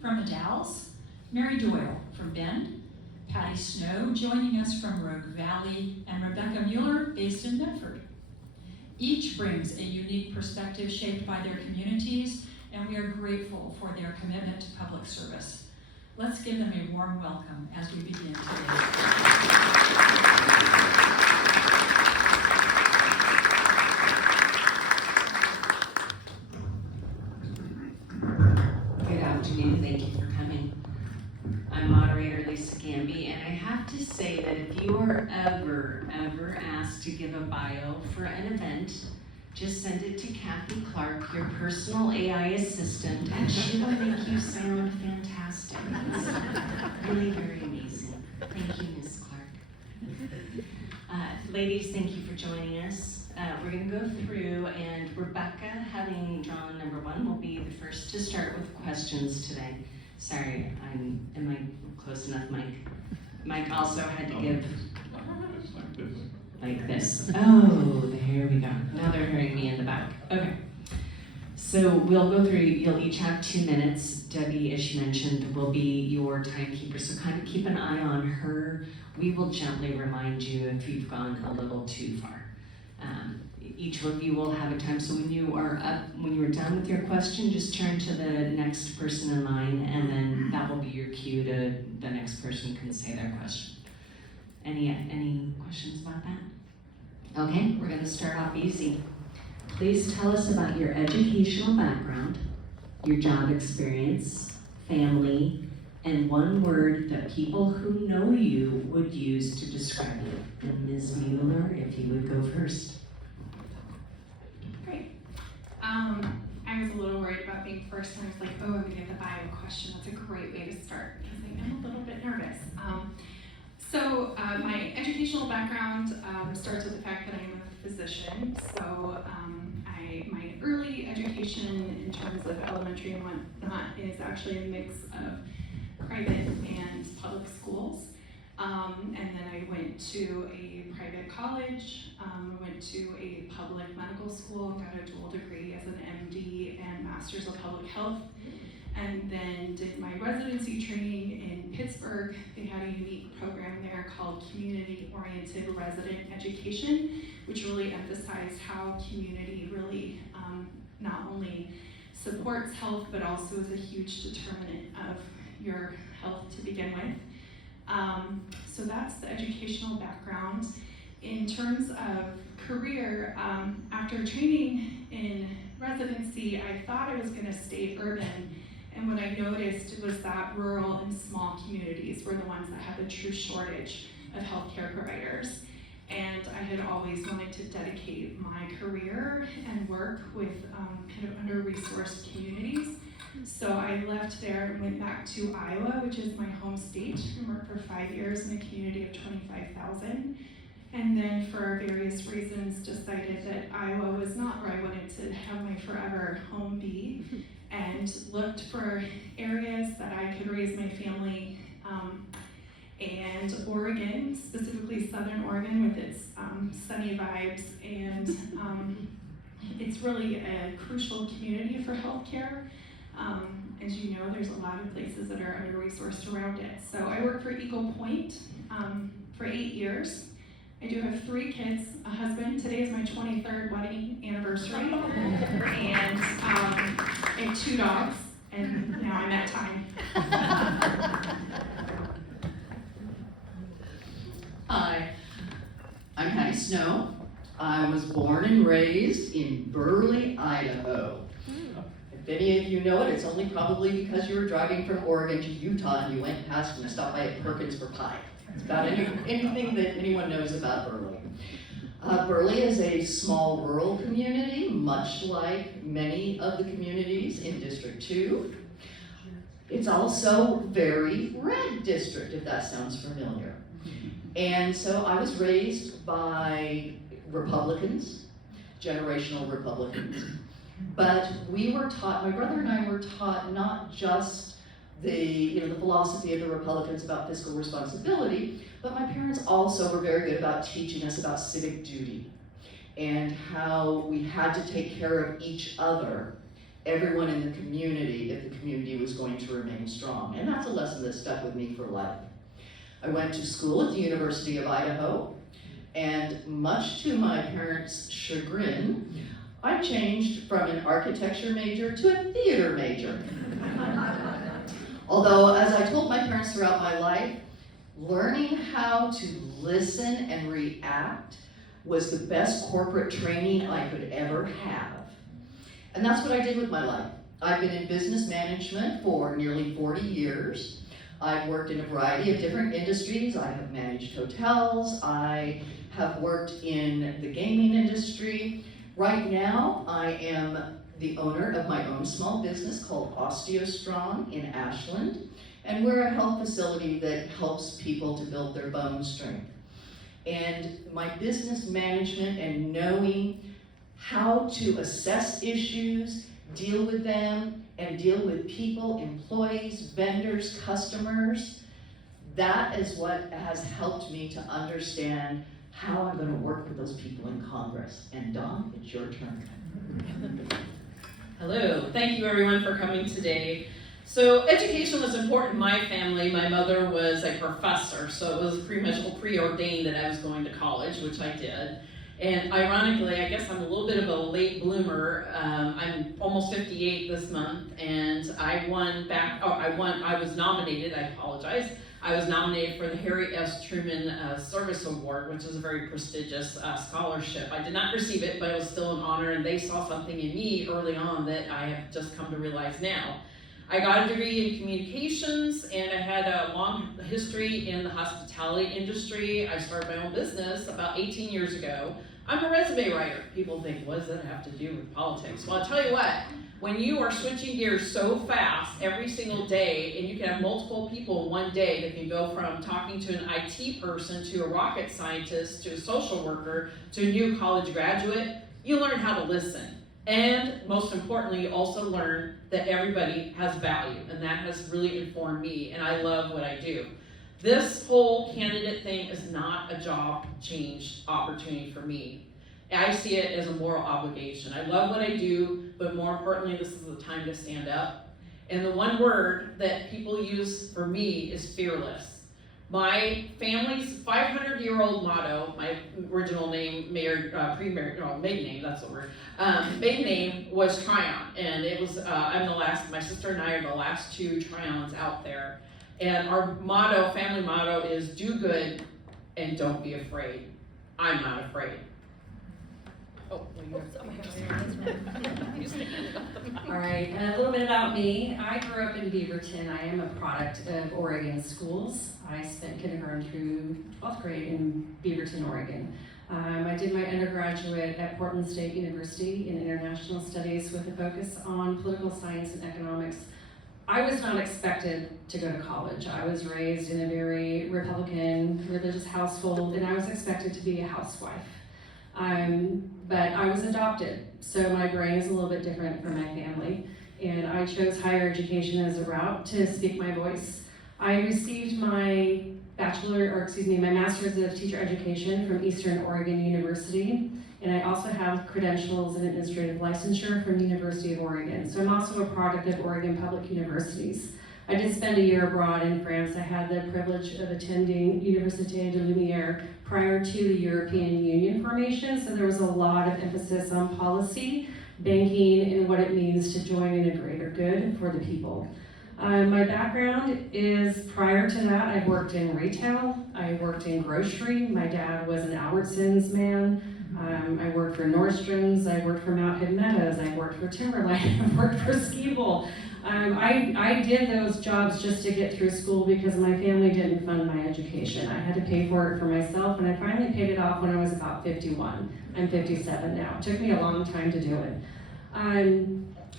from the Dalles, Mary Doyle from Bend, Patty Snow joining us from Rogue Valley, and Rebecca Mueller based in Medford. Each brings a unique perspective shaped by their communities, and we are grateful for their commitment to public service. Let's give them a warm welcome as we begin today. Good afternoon, thank you for coming. I'm moderator Lisa Gamby, and I have to say that if you are ever asked to give a bio for an event, just send it to Kathy Clark, your personal AI assistant, and she will make you sound fantastic. It's really very amazing. Thank you, Ms. Clark. Ladies, thank you for joining us. We're going to go through, and Rebecca, having drawn number 1, will be the first to start with questions today. Sorry, am I close enough, Mike? Mike also had to give like this. Oh, there we go. Now they're hearing me in the back. Okay. So we'll go through, you'll each have 2 minutes. Debbie, as she mentioned, will be your timekeeper, so kind of keep an eye on her. We will gently remind you if you've gone a little too far. Each of you will have a time, so when you are done with your question, just turn to the next person in line, and then that will be your cue to the next person can say their question. Any questions about that? Okay, we're going to start off easy. Please tell us about your educational background, your job experience, family, and one word that people who know you would use to describe you. And Ms. Mueller, if you would go first. Great. I was a little worried about being first, and I was like, oh, I'm going to get the bio question. That's a great way to start, because I am a little bit nervous. So my educational background starts with the fact that I am a physician. So my early education in terms of elementary and whatnot is actually a mix of private and public schools. And then I went to a private college, went to a public medical school, got a dual degree as an MD and Master's of Public Health, and then did my residency training in Pittsburgh. They had a unique program there called Community-Oriented Resident Education, which really emphasized how community really not only supports health, but also is a huge determinant of your health to begin with. So that's the educational background. In terms of career, after training in residency, I thought I was going to stay urban, and what I noticed was that rural and small communities were the ones that had the true shortage of healthcare providers. And I had always wanted to dedicate my career and work with kind of under-resourced communities. So I left there and went back to Iowa, which is my home state, and worked for 5 years in a community of 25,000. And then for various reasons decided that Iowa was not where I wanted to have my forever home be, and looked for areas that I could raise my family. And Oregon, specifically Southern Oregon with its sunny vibes, and it's really a crucial community for healthcare. As you know, there's a lot of places that are under-resourced around it. So I worked for Eagle Point for 8 years. I do have 3 kids, a husband. Today is my 23rd wedding anniversary. And I have 2 dogs, and now I'm at time. Hi, I'm Patty Snow. I was born and raised in Burley, Idaho. If any of you know it, it's only probably because you were driving from Oregon to Utah and you went past and stopped by at Perkins for pie. It's about anything that anyone knows about Burley. Burley is a small rural community, much like many of the communities in District 2. It's also very red district, if that sounds familiar. And so I was raised by Republicans, generational Republicans. But we were taught, my brother and I were taught not just the philosophy of the Republicans about fiscal responsibility, but my parents also were very good about teaching us about civic duty and how we had to take care of each other everyone in the community if the community was going to remain strong. And that's a lesson that stuck with me for life. I went to school at the University of Idaho, and much to my parents' chagrin, I changed from an architecture major to a theater major. Although, as I told my parents throughout my life, learning how to listen and react was the best corporate training I could ever have. And that's what I did with my life. I've been in business management for nearly 40 years. I've worked in a variety of different industries. I have managed hotels. I have worked in the gaming industry. Right now, I am the owner of my own small business called OsteoStrong in Ashland. And we're a health facility that helps people to build their bone strength. And my business management and knowing how to assess issues, deal with them, and deal with people, employees, vendors, customers, that is what has helped me to understand how I'm going to work with those people in Congress. And Dawn, it's your turn. Hello, thank you everyone for coming today. So education was important in my family. My mother was a professor, so it was pretty much preordained that I was going to college, which I did. And ironically, I guess I'm a little bit of a late bloomer. I'm almost 58 this month, and I was nominated, I apologize. I was nominated for the Harry S. Truman Service Award, which is a very prestigious scholarship. I did not receive it, but it was still an honor, and they saw something in me early on that I have just come to realize now. I got a degree in communications, and I had a long history in the hospitality industry. I started my own business about 18 years ago. I'm a resume writer. People think, what does that have to do with politics? Well, I'll tell you what, when you are switching gears so fast every single day, and you can have multiple people in one day that can go from talking to an IT person, to a rocket scientist, to a social worker, to a new college graduate, you learn how to listen. And most importantly, you also learn that everybody has value, and that has really informed me, and I love what I do. This whole candidate thing is not a job change opportunity for me. I see it as a moral obligation. I love what I do, but more importantly, this is the time to stand up. And the one word that people use for me is fearless. My family's 500-year-old motto, my original name, maiden name, that's the word, maiden name was Tryon, and it was, my sister and I are the last two Tryons out there. And our motto, family motto, is do good and don't be afraid. I'm not afraid. Oh, All right, a little bit about me. I grew up in Beaverton. I am a product of Oregon schools. I spent kindergarten through 12th grade in Beaverton, Oregon. I did my undergraduate at Portland State University in international studies with a focus on political science and economics. I was not expected to go to college. I was raised in a very Republican, religious household, and I was expected to be a housewife. But I was adopted, so my brain is a little bit different from my family, and I chose higher education as a route to speak my voice. I received my my master's of teacher education from Eastern Oregon University, and I also have credentials in administrative licensure from the University of Oregon. So I'm also a product of Oregon Public Universities. I did spend a year abroad in France. I had the privilege of attending Université de Lumière prior to the European Union formation, so there was a lot of emphasis on policy, banking, and what it means to join in a greater good for the people. My background is, prior to that, I worked in retail, I worked in grocery. My dad was an Albertsons man. I worked for Nordstrom's, I worked for Mount Hood Meadows, I worked for Timberline, I worked for Ski-Bowl. I did those jobs just to get through school because my family didn't fund my education. I had to pay for it for myself, and I finally paid it off when I was about 51. I'm 57 now. It took me a long time to do it.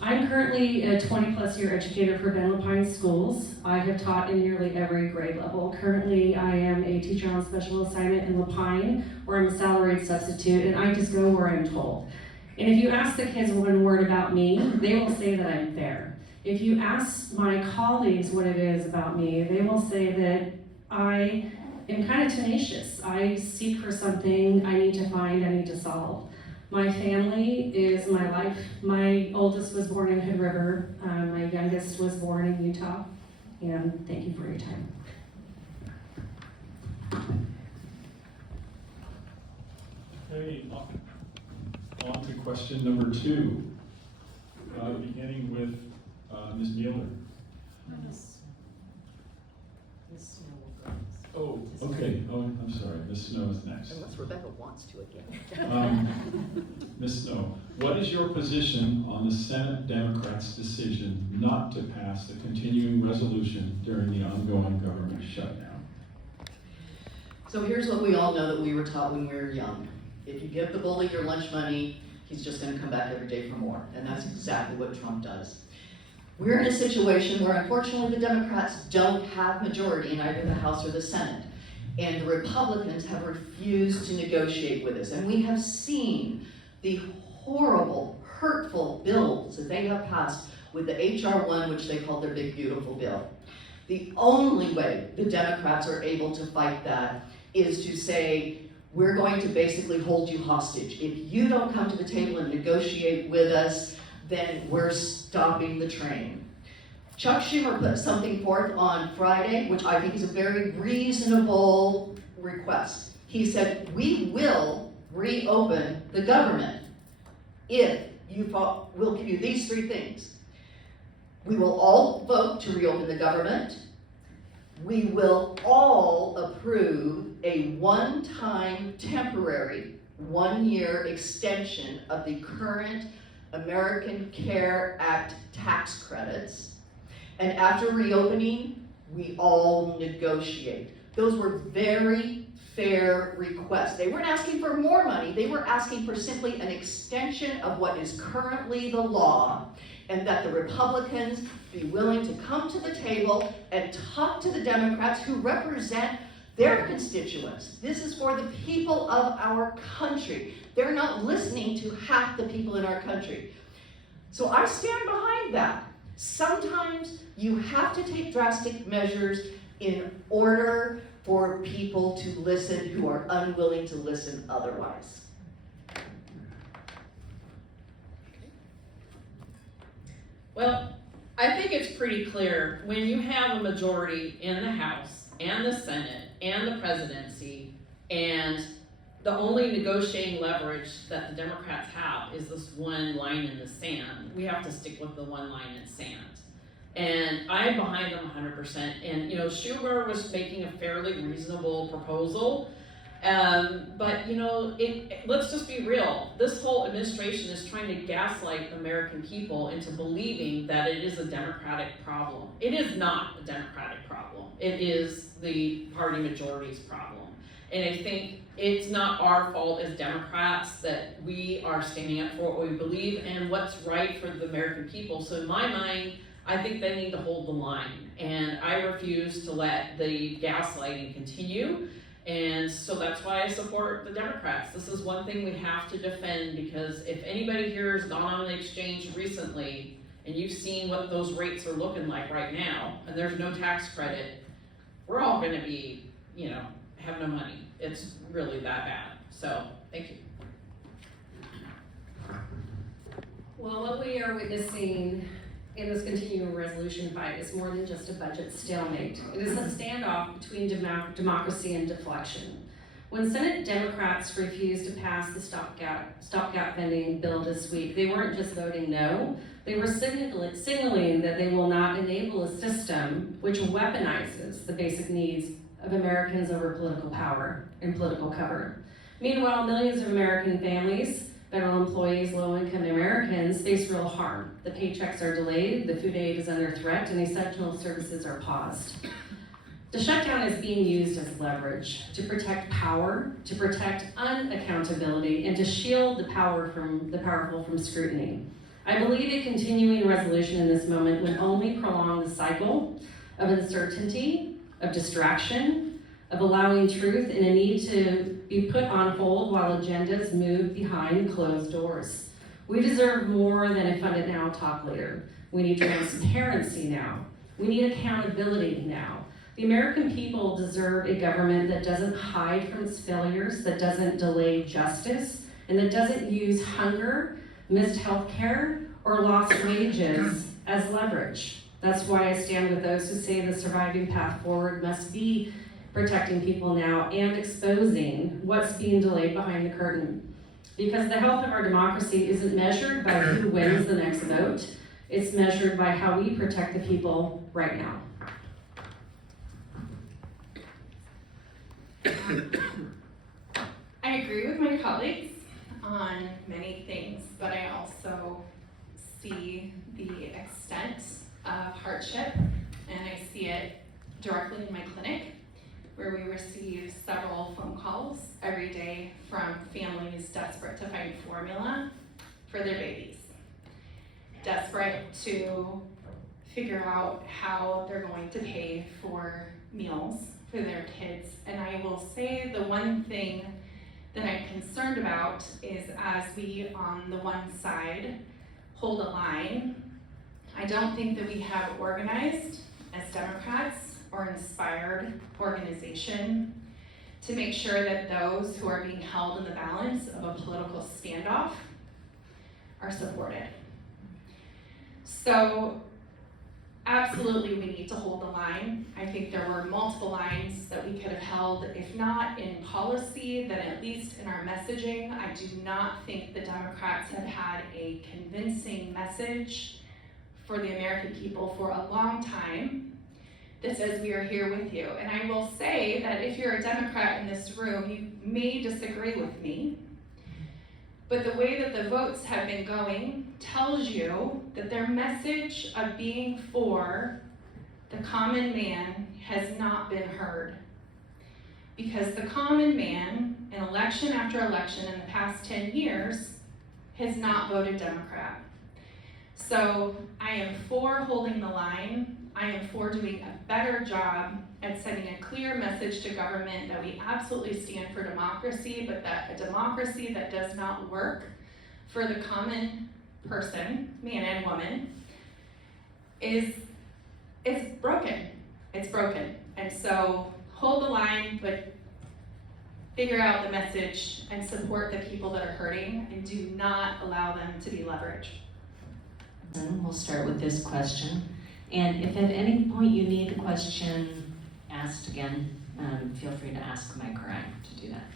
I'm currently a 20-plus year educator for Ben Lapine Schools. I have taught in nearly every grade level. Currently, I am a teacher on special assignment in Lapine, where I'm a salaried substitute, and I just go where I'm told. And if you ask the kids one word about me, they will say that I'm fair. If you ask my colleagues what it is about me, they will say that I am kind of tenacious. I seek for something I need to find, I need to solve. My family is my life. My oldest was born in Hood River. My youngest was born in Utah. And thank you for your time. Okay, on to question number 2, beginning with Ms. Mueller. Oh, okay. Oh, I'm sorry. Ms. Snow is next. Unless Rebecca wants to again. Ms. Snow, what is your position on the Senate Democrats' decision not to pass the continuing resolution during the ongoing government shutdown? So here's what we all know that we were taught when we were young. If you give the bully your lunch money, he's just going to come back every day for more. And that's exactly what Trump does. We're in a situation where unfortunately the Democrats don't have majority in either the House or the Senate. And the Republicans have refused to negotiate with us. And we have seen the horrible, hurtful bills that they have passed with the H.R. 1, which they called their big beautiful bill. The only way the Democrats are able to fight that is to say, we're going to basically hold you hostage. If you don't come to the table and negotiate with us, then we're stopping the train. Chuck Schumer put something forth on Friday, which I think is a very reasonable request. He said, we will reopen the government if we'll give you these 3 things. We will all vote to reopen the government. We will all approve a one-time temporary 1-year extension of the current American Care Act tax credits. And after reopening, we all negotiate. Those were very fair requests. They weren't asking for more money. They were asking for simply an extension of what is currently the law, and that the Republicans be willing to come to the table and talk to the Democrats who represent their constituents. This is for the people of our country. They're not listening to half the people in our country. So I stand behind that. Sometimes you have to take drastic measures in order for people to listen who are unwilling to listen otherwise. Well, I think it's pretty clear when you have a majority in the House and the Senate and the presidency, and the only negotiating leverage that the Democrats have is this one line in the sand. We have to stick with the one line in sand. And I'm behind them 100%. And Schumer was making a fairly reasonable proposal. But let's just be real. This whole administration is trying to gaslight the American people into believing that it is a Democratic problem. It is not a Democratic problem. It is the party majority's problem. And I think it's not our fault as Democrats that we are standing up for what we believe and what's right for the American people. So in my mind, I think they need to hold the line. And I refuse to let the gaslighting continue. And so that's why I support the Democrats. This is one thing we have to defend, because if anybody here has gone on the exchange recently and you've seen what those rates are looking like right now, and there's no tax credit, we're all gonna be, have no money. It's really that bad. So, thank you. Well, what we are witnessing in this continuing resolution fight is more than just a budget stalemate. It is a standoff between democracy and deflection. When Senate Democrats refused to pass the stopgap funding bill this week, they weren't just voting no, they were signaling that they will not enable a system which weaponizes the basic needs of Americans over political power and political cover. Meanwhile, millions of American families, federal employees, low-income Americans face real harm. The paychecks are delayed, the food aid is under threat, and essential services are paused. The shutdown is being used as leverage to protect power, to protect unaccountability, and to shield the powerful from scrutiny. I believe a continuing resolution in this moment would only prolong the cycle of uncertainty, of distraction, of allowing truth, and a need to be put on hold while agendas move behind closed doors. We deserve more than a fund it now talk later. We need transparency now. We need accountability now. The American people deserve a government that doesn't hide from its failures, that doesn't delay justice, and that doesn't use hunger, missed health care, or lost wages as leverage. That's why I stand with those who say the surviving path forward must be protecting people now and exposing what's being delayed behind the curtain. Because the health of our democracy isn't measured by who wins the next vote, it's measured by how we protect the people right now. I agree with my colleagues on many things, but I also see the extent of hardship, and I see it directly in my clinic, where we receive several phone calls every day from families desperate to find formula for their babies, desperate to figure out how they're going to pay for meals for their kids. And I will say the one thing that I'm concerned about is, as we on the one side hold a line, I don't think that we have organized as Democrats or inspired organization to make sure that those who are being held in the balance of a political standoff are supported. So absolutely we need to hold the line. I think there were multiple lines that we could have held, if not in policy, then at least in our messaging. I do not think the Democrats have had a convincing message for the American people for a long time that says we are here with you. And I will say that if you're a Democrat in this room, you may disagree with me, but the way that the votes have been going tells you that their message of being for the common man has not been heard. Because the common man, in election after election in the past 10 years, has not voted Democrat. So I am for holding the line. I am for doing a better job at sending a clear message to government that we absolutely stand for democracy, but that a democracy that does not work for the common person, man and woman, is broken. It's broken. And so hold the line, but figure out the message and support the people that are hurting, and do not allow them to be leveraged. And we'll start with this question. And if at any point you need the question asked again, feel free to ask Mike or I to do that.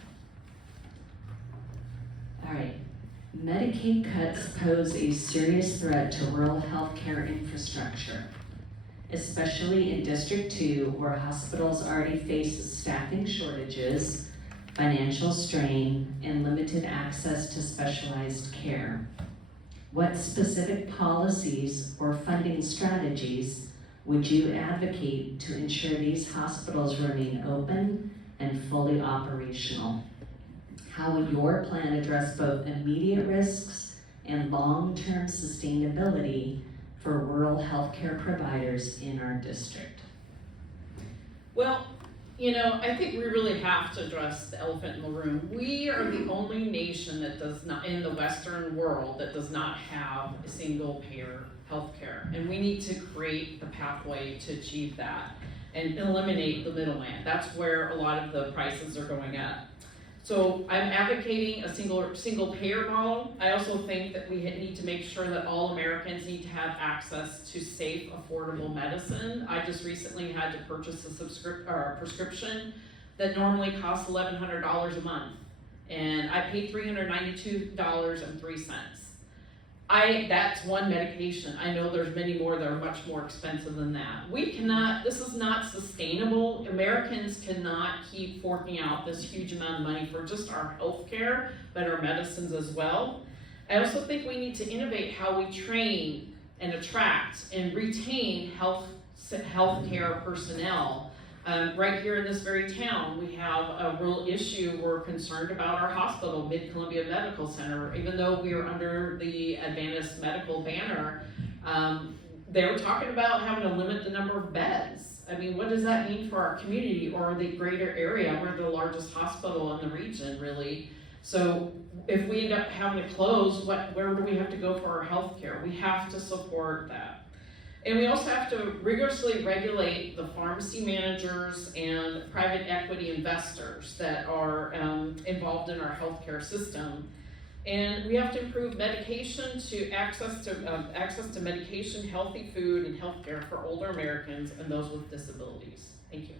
All right. Medicaid cuts pose a serious threat to rural healthcare infrastructure, especially in District 2, where hospitals already face staffing shortages, financial strain, and limited access to specialized care. What specific policies or funding strategies would you advocate to ensure these hospitals remain open and fully operational? How will your plan address both immediate risks and long-term sustainability for rural healthcare providers in our district? Well, you know, I think we really have to address the elephant in the room. We are the only nation that does not, in the Western world, that does not have a single payer healthcare. And we need to create the pathway to achieve that and eliminate the middleman. That's where a lot of the prices are going up. So I'm advocating a single payer model. I also think that we need to make sure that all Americans need to have access to safe, affordable medicine. I just recently had to purchase a prescription that normally costs $1,100 a month, and I paid $392.03. That's one medication. I know there's many more that are much more expensive than that. This is not sustainable. Americans cannot keep forking out this huge amount of money for just our health care, but our medicines as well. I also think we need to innovate how we train and attract and retain health care personnel. Right here in this very town, we have a real issue. We're concerned about our hospital, Mid-Columbia Medical Center. Even though we are under the Adventist medical banner, they were talking about having to limit the number of beds. I mean, what does that mean for our community or the greater area? We're the largest hospital in the region, really. So if we end up having to close, where do we have to go for our health care? We have to support that. And we also have to rigorously regulate the pharmacy managers and private equity investors that are involved in our healthcare system. And we have to improve medication to access to medication, healthy food, and healthcare for older Americans and those with disabilities. Thank you.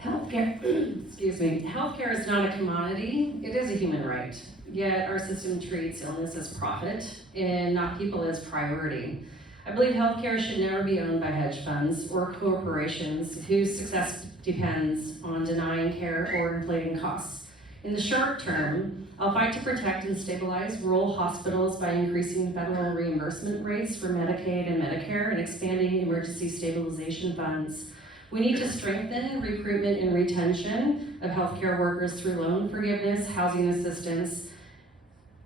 Healthcare, excuse me, healthcare is not a commodity, it is a human right. Yet our system treats illness as profit and not people as priority. I believe healthcare should never be owned by hedge funds or corporations whose success depends on denying care or inflating costs. In the short term, I'll fight to protect and stabilize rural hospitals by increasing federal reimbursement rates for Medicaid and Medicare and expanding emergency stabilization funds. We need to strengthen recruitment and retention of healthcare workers through loan forgiveness, housing assistance,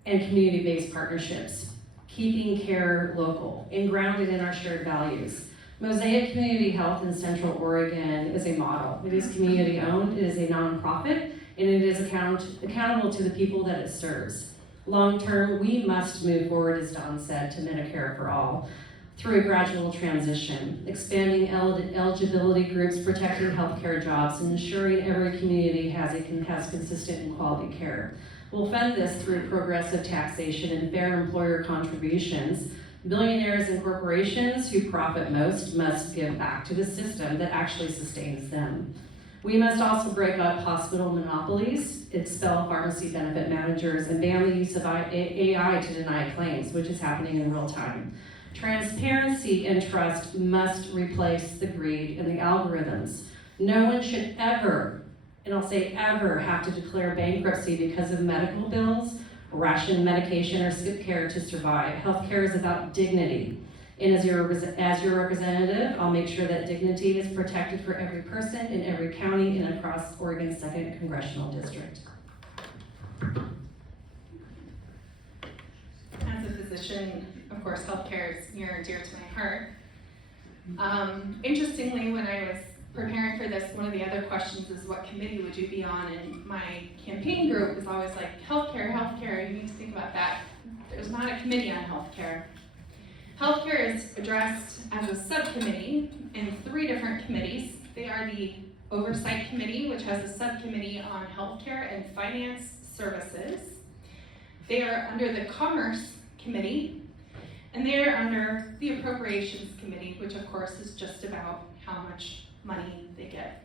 and community-based partnerships, keeping care local and grounded in our shared values. Mosaic Community Health in Central Oregon is a model. It is community-owned, it is a nonprofit, and it is accountable to the people that it serves. Long-term, we must move forward, as Don said, to Medicare for all, through a gradual transition, expanding eligibility groups, protecting healthcare jobs, and ensuring every community has consistent and quality care. We'll fund this through progressive taxation and fair employer contributions. Billionaires and corporations who profit most must give back to the system that actually sustains them. We must also break up hospital monopolies, expel pharmacy benefit managers, and ban the use of AI to deny claims, which is happening in real time. Transparency and trust must replace the greed and the algorithms. No one should ever, and I'll say ever, have to declare bankruptcy because of medical bills, ration medication, or skip care to survive. Healthcare is about dignity. And as your representative, I'll make sure that dignity is protected for every person in every county and across Oregon's 2nd Congressional District. As a physician, of course, healthcare is near and dear to my heart. Interestingly, when I was preparing for this, one of the other questions is what committee would you be on? And my campaign group was always like, healthcare, healthcare, you need to think about that. There's not a committee on healthcare. Healthcare is addressed as a subcommittee in 3 different committees. They are the Oversight Committee, which has a subcommittee on healthcare and finance services. They are under the Commerce Committee, and they are under the Appropriations Committee, which of course is just about how much money they get.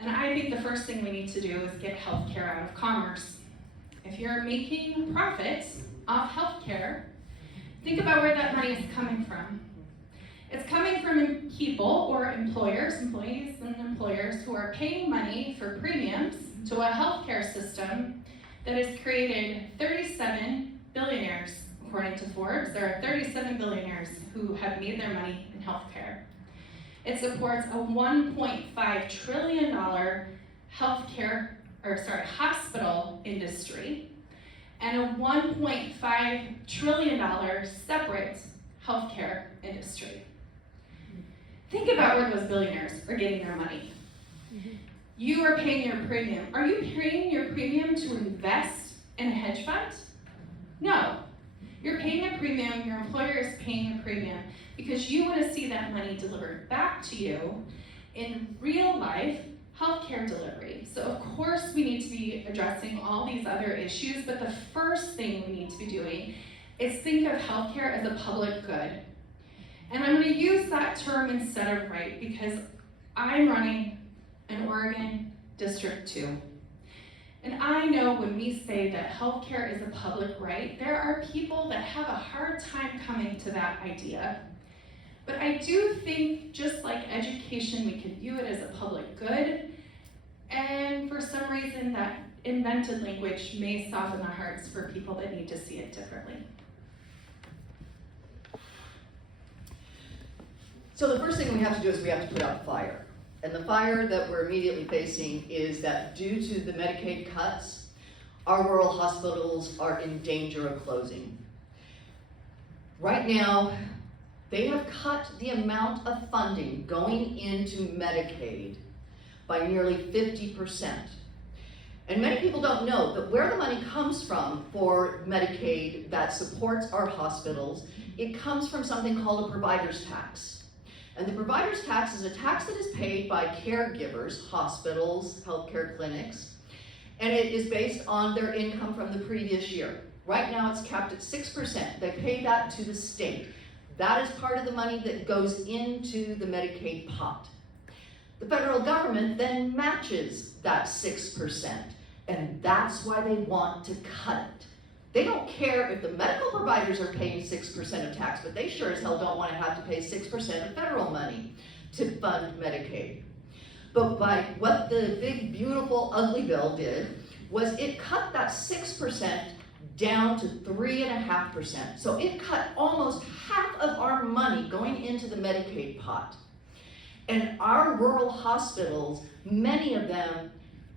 And I think the first thing we need to do is get healthcare out of commerce. If you're making profits off healthcare, think about where that money is coming from. It's coming from people or employers, employees and employers who are paying money for premiums to a healthcare system that has created 37 billionaires. According to Forbes, there are 37 billionaires who have made their money in healthcare. It supports a $1.5 trillion hospital industry and a $1.5 trillion separate healthcare industry. Think about where those billionaires are getting their money. You are paying your premium. Are you paying your premium to invest in a hedge fund? No. You're paying a premium, your employer is paying a premium because you want to see that money delivered back to you in real life healthcare delivery. So of course we need to be addressing all these other issues, but the first thing we need to be doing is think of healthcare as a public good. And I'm going to use that term instead of right because I'm running an Oregon District 2. And I know when we say that healthcare is a public right, there are people that have a hard time coming to that idea. But I do think, just like education, we can view it as a public good. And for some reason, that invented language may soften the hearts for people that need to see it differently. So the first thing we have to do is we have to put out the fire. And the fire that we're immediately facing is that due to the Medicaid cuts, our rural hospitals are in danger of closing. Right now, they have cut the amount of funding going into Medicaid by nearly 50%. And many people don't know that where the money comes from for Medicaid that supports our hospitals, it comes from something called a provider's tax. And the provider's tax is a tax that is paid by caregivers, hospitals, healthcare clinics, And it is based on their income from the previous year. Right now it's capped at 6%. They pay that to the state. That is part of the money that goes into the Medicaid pot. The federal government then matches that 6%, and that's why they want to cut it. They don't care if the medical providers are paying 6% of tax, but they sure as hell don't want to have to pay 6% of federal money to fund Medicaid. But by what the big, beautiful, ugly bill did was it cut that 6% down to 3.5%. So it cut almost half of our money going into the Medicaid pot. And our rural hospitals, many of them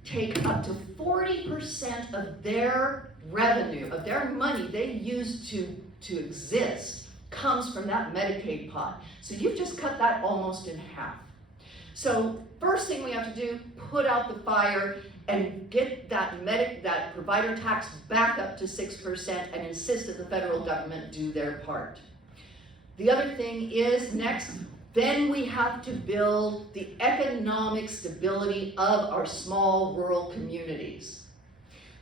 take up to 40% of their revenue, of their money they use to exist, comes from that Medicaid pot. So you've just cut that almost in half. So first thing we have to do, put out the fire and get that provider tax back up to 6% and insist that the federal government do their part. The other thing is next, then we have to build the economic stability of our small rural communities.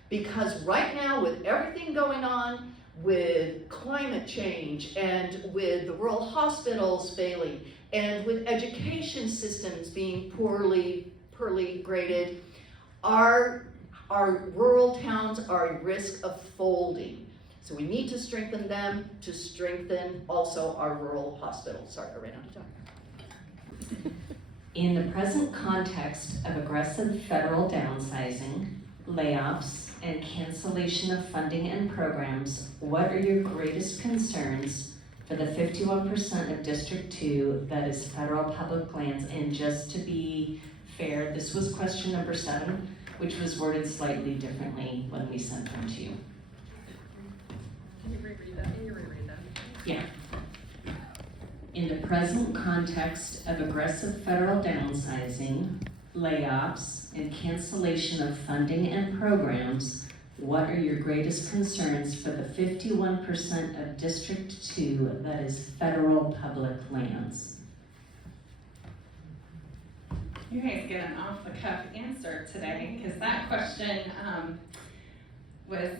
Because right now, with everything going on, with climate change and with the rural hospitals failing, and with education systems being poorly graded, our rural towns are at risk of folding. So we need to strengthen them to strengthen also our rural hospitals. Sorry, I ran out of time. In the present context of aggressive federal downsizing, layoffs, and cancellation of funding and programs, what are your greatest concerns for the 51% of District 2 that is federal public lands? And just to be fair, this was question number 7, which was worded slightly differently when we sent them to you. Can you reread that? Can you reread that? Yeah. In the present context of aggressive federal downsizing, layoffs, and cancellation of funding and programs, what are your greatest concerns for the 51% of District 2 that is federal public lands? You guys get an off-the-cuff answer today, because that question was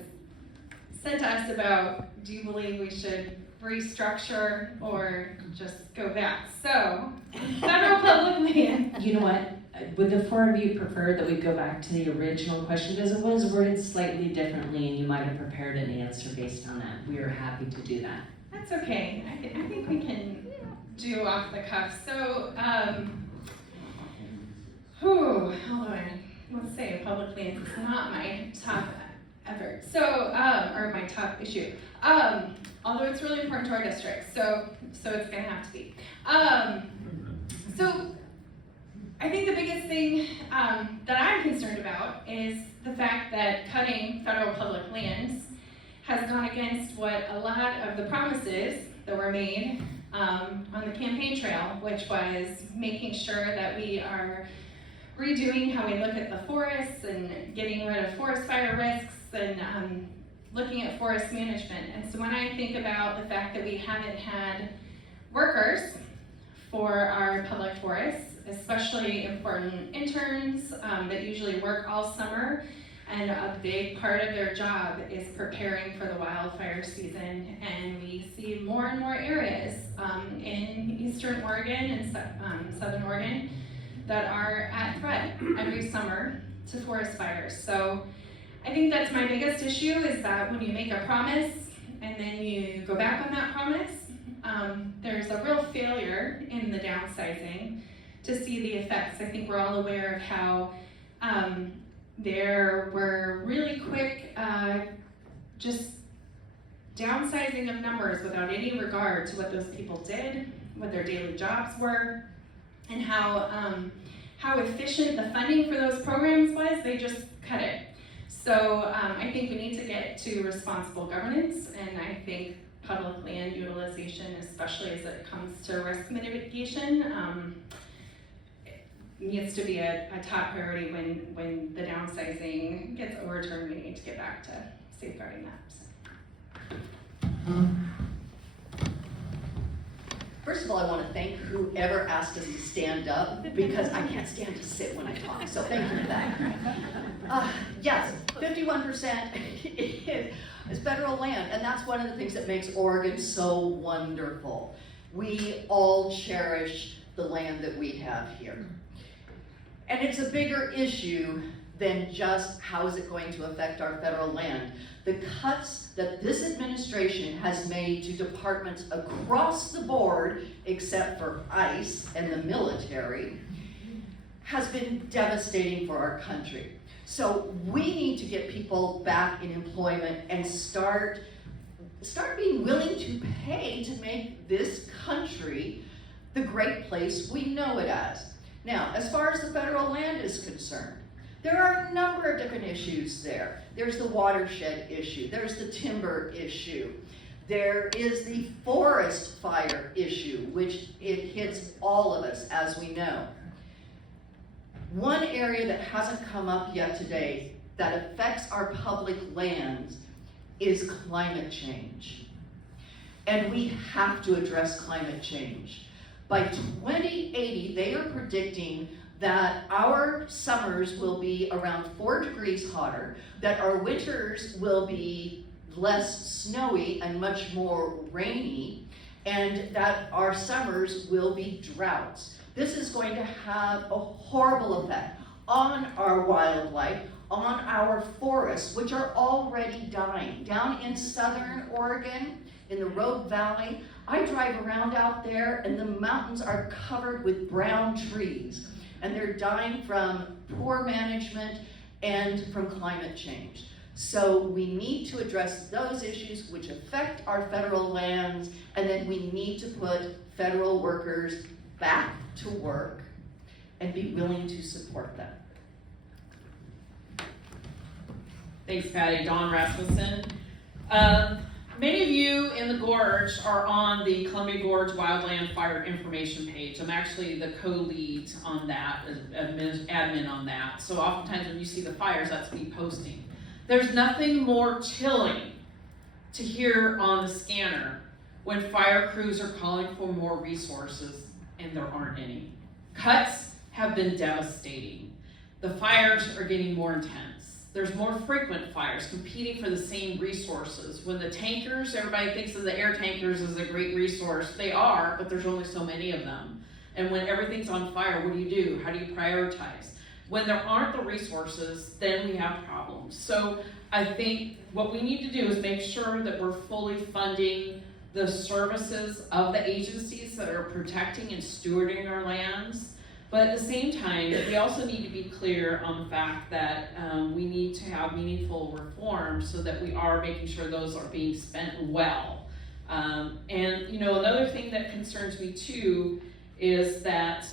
sent to us about, do you believe we should restructure or just go back? So, federal public land. You know what? Would the 4 of you prefer that we go back to the original question, because it was worded slightly differently and you might have prepared an answer based on that? We are happy to do that. That's okay. I think we can do off the cuff. So, let's say public lands is not my top effort. So, or my top issue. Although it's really important to our district, so it's gonna have to be. So I think the biggest thing that I'm concerned about is the fact that cutting federal public lands has gone against what a lot of the promises that were made on the campaign trail, which was making sure that we are redoing how we look at the forests and getting rid of forest fire risks and looking at forest management. And so when I think about the fact that we haven't had workers for our public forests, especially important interns that usually work all summer, and a big part of their job is preparing for the wildfire season. And we see more and more areas in eastern Oregon and southern Oregon that are at threat every summer to forest fires. So I think that's my biggest issue, is that when you make a promise and then you go back on that promise, there's a real failure in the downsizing to see the effects. I think we're all aware of how there were really quick just downsizing of numbers without any regard to what those people did, what their daily jobs were, and how efficient the funding for those programs was. They just cut it. So I think we need to get to responsible governance, and I think public land utilization, especially as it comes to risk mitigation, needs to be a top priority when the downsizing gets overturned. We need to get back to safeguarding that. So. First of all, I want to thank whoever asked us to stand up, because I can't stand to sit when I talk, so thank you for that. Yes, 51% is federal land, and that's one of the things that makes Oregon so wonderful. We all cherish the land that we have here. And it's a bigger issue than just how is it going to affect our federal land. The cuts that this administration has made to departments across the board, except for ICE and the military, has been devastating for our country. So we need to get people back in employment and start being willing to pay to make this country the great place we know it as. Now, as far as the federal land is concerned, there are a number of different issues there. There's the watershed issue, there's the timber issue, there is the forest fire issue, which it hits all of us, as we know. One area that hasn't come up yet today that affects our public lands is climate change. And we have to address climate change. By 2080, they are predicting that our summers will be around 4 degrees hotter, that our winters will be less snowy and much more rainy, and that our summers will be droughts. This is going to have a horrible effect on our wildlife, on our forests, which are already dying. Down in southern Oregon, in the Rogue Valley, I drive around out there and the mountains are covered with brown trees, and they're dying from poor management and from climate change. So we need to address those issues which affect our federal lands, and then we need to put federal workers back to work and be willing to support them. Thanks, Patty. Don Rasmussen. Many of you in the Gorge are on the Columbia Gorge Wildland Fire Information page. I'm actually the co-lead on that, admin on that. So oftentimes when you see the fires, that's me posting. There's nothing more chilling to hear on the scanner when fire crews are calling for more resources and there aren't any. Cuts have been devastating. The fires are getting more intense. There's more frequent fires competing for the same resources. When the tankers, everybody thinks of the air tankers as a great resource. They are, but there's only so many of them. And when everything's on fire, what do? How do you prioritize? When there aren't the resources, then we have problems. So I think what we need to do is make sure that we're fully funding the services of the agencies that are protecting and stewarding our lands. But at the same time, we also need to be clear on the fact that we need to have meaningful reform so that we are making sure those are being spent well. And another thing that concerns me too is that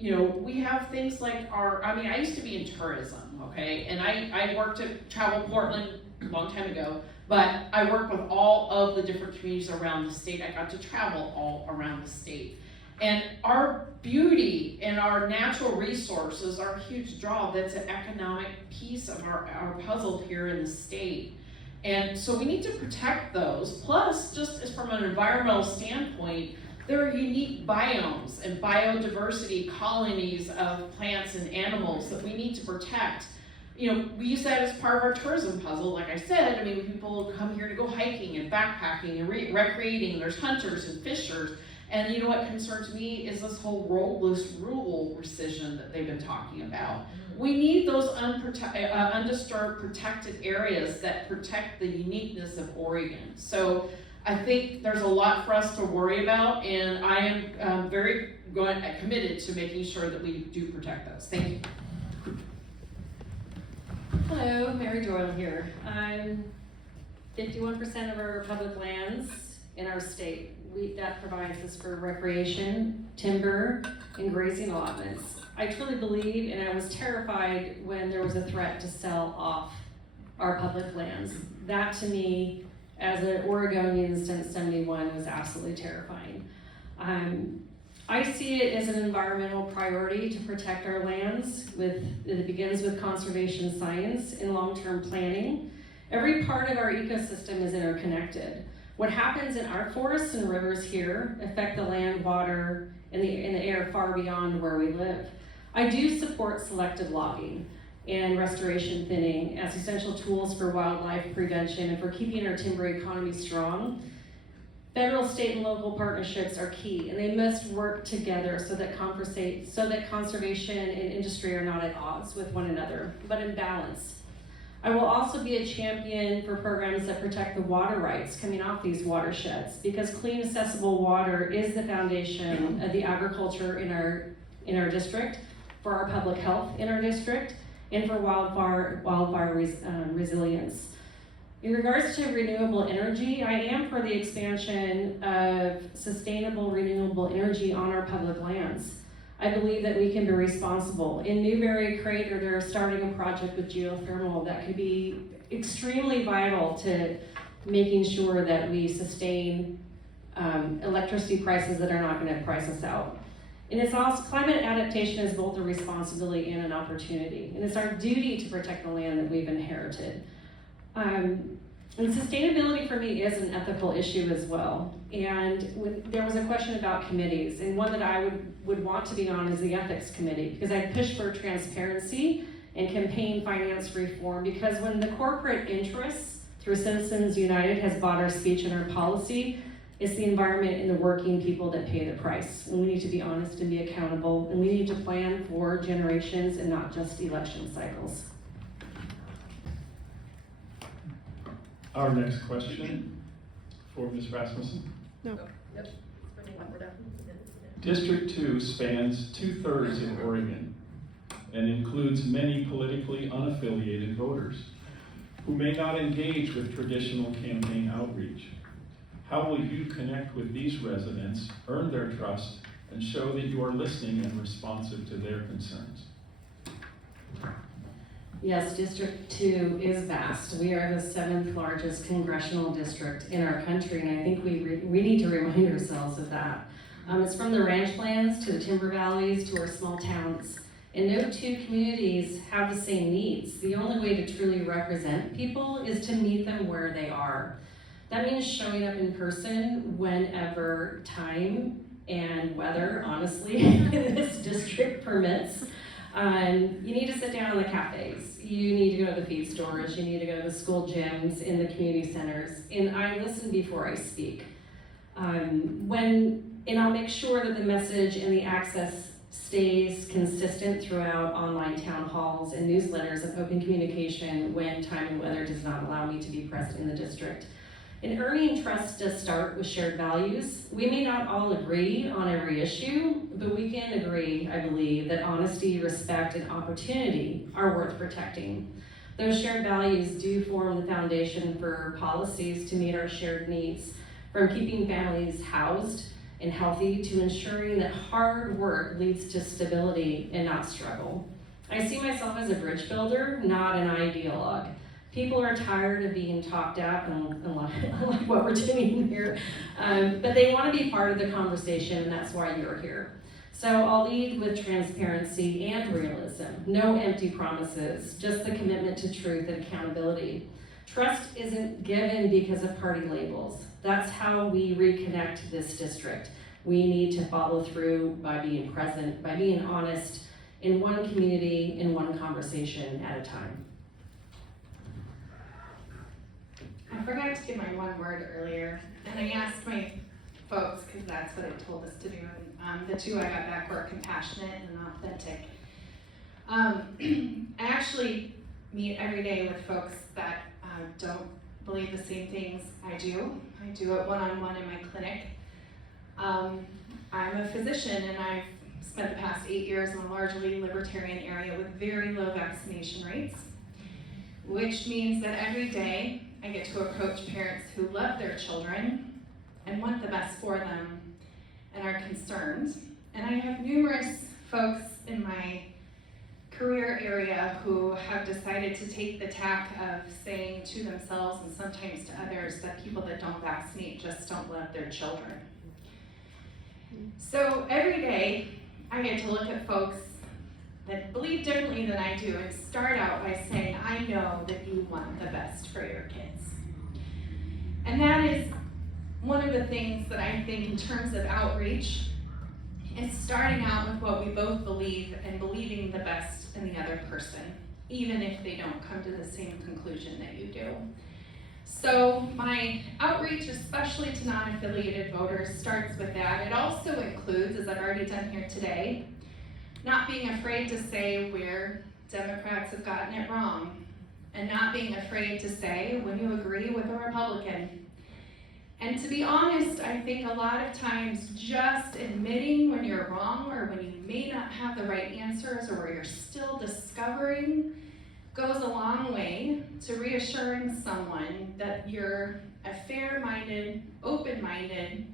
we have things like I used to be in tourism, okay, and I worked at Travel Portland a long time ago, but I worked with all of the different communities around the state. I got to travel all around the state. And our beauty and our natural resources are a huge draw. That's an economic piece of our puzzle here in the state. And so we need to protect those. Plus, just as from an environmental standpoint, there are unique biomes and biodiversity colonies of plants and animals that we need to protect. We use that as part of our tourism puzzle. Like I said, people come here to go hiking and backpacking and recreating. There's hunters and fishers. And what concerns me is this whole rural precision that they've been talking about. We need those undisturbed protected areas that protect the uniqueness of Oregon. So I think there's a lot for us to worry about, and I am very committed to making sure that we do protect those. Thank you. Hello, Mary Doyle here. 51% of our public lands in our state, that provides us for recreation, timber, and grazing allotments. I truly believe, and I was terrified when there was a threat to sell off our public lands. That to me, as an Oregonian since '71, was absolutely terrifying. I see it as an environmental priority to protect our lands. It begins with conservation science and long-term planning. Every part of our ecosystem is interconnected. What happens in our forests and rivers here affect the land, water, and the air far beyond where we live. I do support selective logging and restoration thinning as essential tools for wildlife prevention and for keeping our timber economy strong. Federal, state, and local partnerships are key, and they must work together so that conservation and industry are not at odds with one another, but in balance. I will also be a champion for programs that protect the water rights coming off these watersheds, because clean, accessible water is the foundation of the agriculture in our district, for our public health in our district, and for wildfire resilience. In regards to renewable energy, I am for the expansion of sustainable renewable energy on our public lands. I believe that we can be responsible. In Newberry Crater, they're starting a project with geothermal that could be extremely vital to making sure that we sustain electricity prices that are not going to price us out. And it's also, climate adaptation is both a responsibility and an opportunity. And it's our duty to protect the land that we've inherited. And sustainability for me is an ethical issue as well. And there was a question about committees, and one that I would want to be on is the ethics committee, because I push for transparency and campaign finance reform, because when the corporate interests through Citizens United has bought our speech and our policy, it's the environment and the working people that pay the price. And we need to be honest and be accountable, and we need to plan for generations and not just election cycles. Our next question for Ms. Rasmussen. No. District 2 spans 2/3 of Oregon and includes many politically unaffiliated voters who may not engage with traditional campaign outreach. How will you connect with these residents, earn their trust, and show that you are listening and responsive to their concerns? Yes, District 2 is vast. We are the 7th largest congressional district in our country, and I think we need to remind ourselves of that. It's from the ranchlands to the timber valleys to our small towns. And no two communities have the same needs. The only way to truly represent people is to meet them where they are. That means showing up in person whenever time and weather, honestly, in this district permits. You need to sit down in the cafes. You need to go to the feed stores. You need to go to the school gyms, in the community centers. And I listen before I speak. And I'll make sure that the message and the access stays consistent throughout online town halls and newsletters and open communication when time and weather does not allow me to be present in the district. And earning trust does start with shared values. We may not all agree on every issue, but we can agree, I believe, that honesty, respect, and opportunity are worth protecting. Those shared values do form the foundation for policies to meet our shared needs, from keeping families housed and healthy to ensuring that hard work leads to stability and not struggle. I see myself as a bridge builder, not an ideologue. People are tired of being talked at, and like what we're doing here, but they want to be part of the conversation, and that's why you're here. So I'll lead with transparency and realism. No empty promises, just the commitment to truth and accountability. Trust isn't given because of party labels. That's how we reconnect this district. We need to follow through by being present, by being honest in one community, in one conversation at a time. I forgot to give my one word earlier, and I asked my folks, because that's what they told us to do, and the two I got back were compassionate and authentic. I actually meet every day with folks that don't believe the same things I do. I do it one-on-one in my clinic. I'm a physician, and I've spent the past 8 years in a largely libertarian area with very low vaccination rates, which means that every day I get to approach parents who love their children and want the best for them and are concerned. And I have numerous folks in my career area who have decided to take the tack of saying to themselves and sometimes to others that people that don't vaccinate just don't love their children. So every day I get to look at folks that believe differently than I do and start out by saying, I know that you want the best for your kids. And that is one of the things that I think in terms of outreach is starting out with what we both believe and believing the best in the other person, even if they don't come to the same conclusion that you do. So my outreach, especially to non-affiliated voters, starts with that. It also includes, as I've already done here today, not being afraid to say where Democrats have gotten it wrong, and not being afraid to say when you agree with a Republican. And to be honest, I think a lot of times just admitting when you're wrong or when you may not have the right answers or where you're still discovering goes a long way to reassuring someone that you're a fair-minded, open-minded